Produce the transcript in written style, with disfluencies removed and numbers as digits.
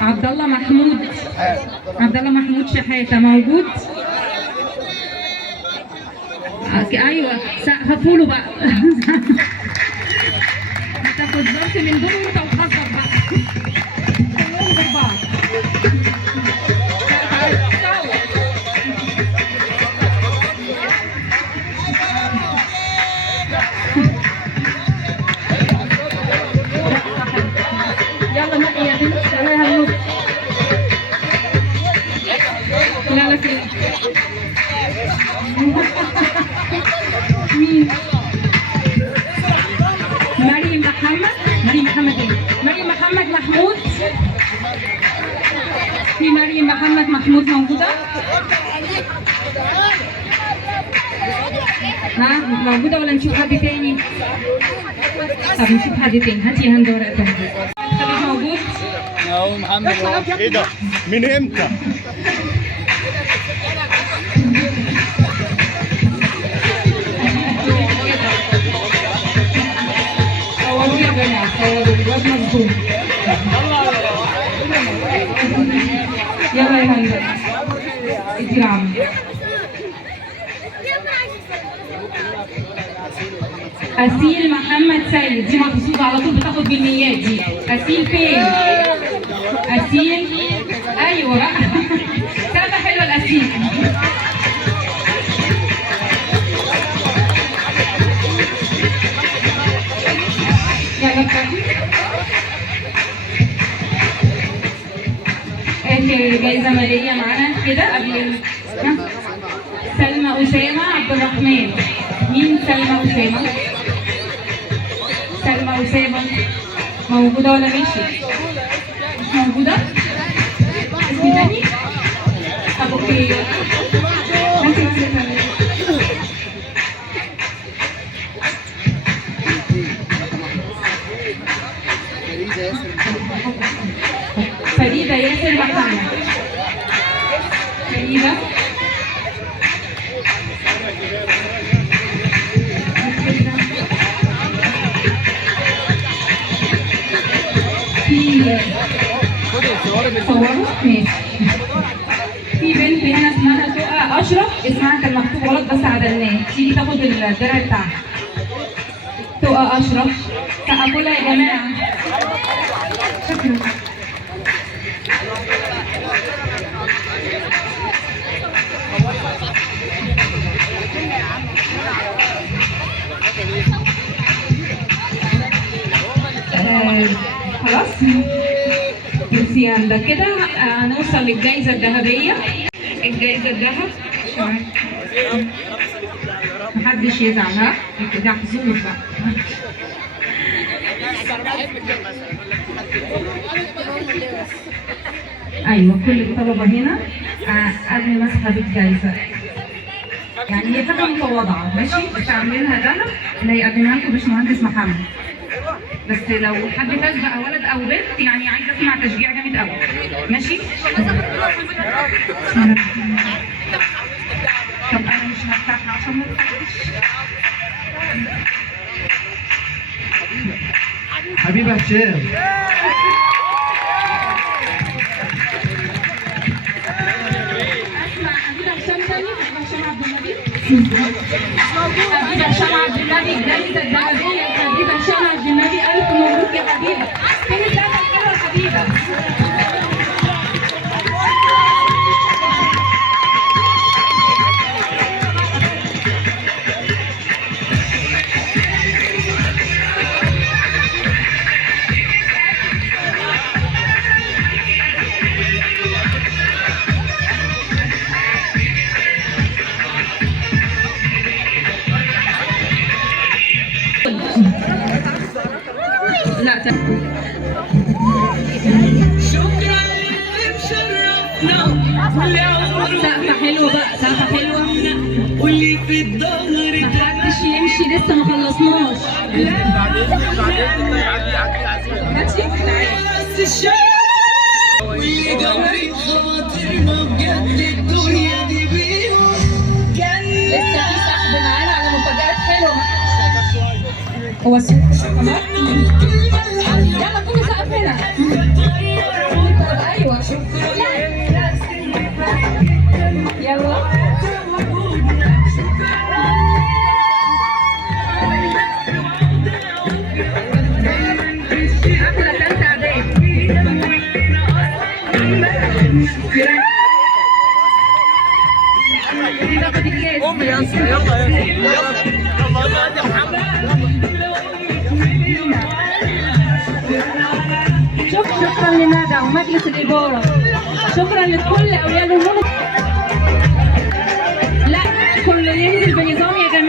عبد الله محمود. عبد الله محمود شحاته موجود؟ ايوه سقفوا له بقى. هتاخد ظرف من دول وانت وتهزر بقى. كلهم زي بعض. يلا نقي يا بنت الله يهنوك. لا لا كده. مين؟ مريم محمد. مريم محمد ايه؟ مريم محمد محمود. في مريم محمد محمود موجودة؟ ها موجودة ولا نشوف حد تاني؟ طب نشوف حد تاني. هاتي هند ورقة تانية. خالد موجود؟ اهو محمد. ايه ده؟ من امتى؟ صوروا يا جماعة صوروا الواد مظلوم. يلا يا هند ادي العم. أسيل محمد سيد دي مقصودة على طول بتاخد بالميات دي. أسيل فين؟ أسيل أيوه بقى. سالفة حلوة الأسيل. يلا بتاعتي. آخر جايزة مالية معانا كده قبل سلمى أسامة عبد الرحمن. مين سلمى أسامة؟ سلمى أسامة موجودة ولا مشيت؟ مش موجودة؟ اسم تاني؟ طب اوكي هاتي بس تاني. فريدة ياسر محمد. فريدة صوروا ماشي. في بنت هنا اسمها تقى اشرف، اسمها كان مكتوب غلط بس عدلناه. تيجي تاخد الدرع بتاعها. تقى اشرف سقفوا لها يا جماعه. شكرا. خلاص بصي عندك كده هنوصل للجائزة الذهبية. الجائزة الذهب محدش يزعل ها؟ ده حظوظ بقى. ايوه كل الطلبة هنا قبل ما اسحب الجائزة. يعني هي حاجة متواضعة ماشي بس عاملينها ذهب اللي هيقدمها لكم باشمهندس محمد. بس لو حد فاز بقى ولد او بنت يعني عايزه اسمع تشجيع جامد قوي ماشي. طب انا مش هفتحها عشان ما تفتحش. حبيبه هشام. اسمع حبيبه هشام تاني. هشام عبد المجيد. حبيبه هشام عبد المجيد الجائزه الذهبيه. حبيبه هشام عبد المجيد الف مبروك يا حبيبه. فين السقفه الحلوه يا حبيبه؟ لا شكرا سقفة حلوة بقى. سقفة حلوة. واللي في الظهر محدش يمشي لسه ما خلصناش. ماشي واللي جمرت خواطرنا بجد الدنيا دي بيهم. لسه في سحب معانا على مفاجآت حلوة. هو يلا كله سقف هنا. يا اسطى يلا يلا يا محمد. شكرا لندى ومجلس الإدارة، شكرا لكل أولياء الأمور. لا كله ينزل بنظام يا جماعة.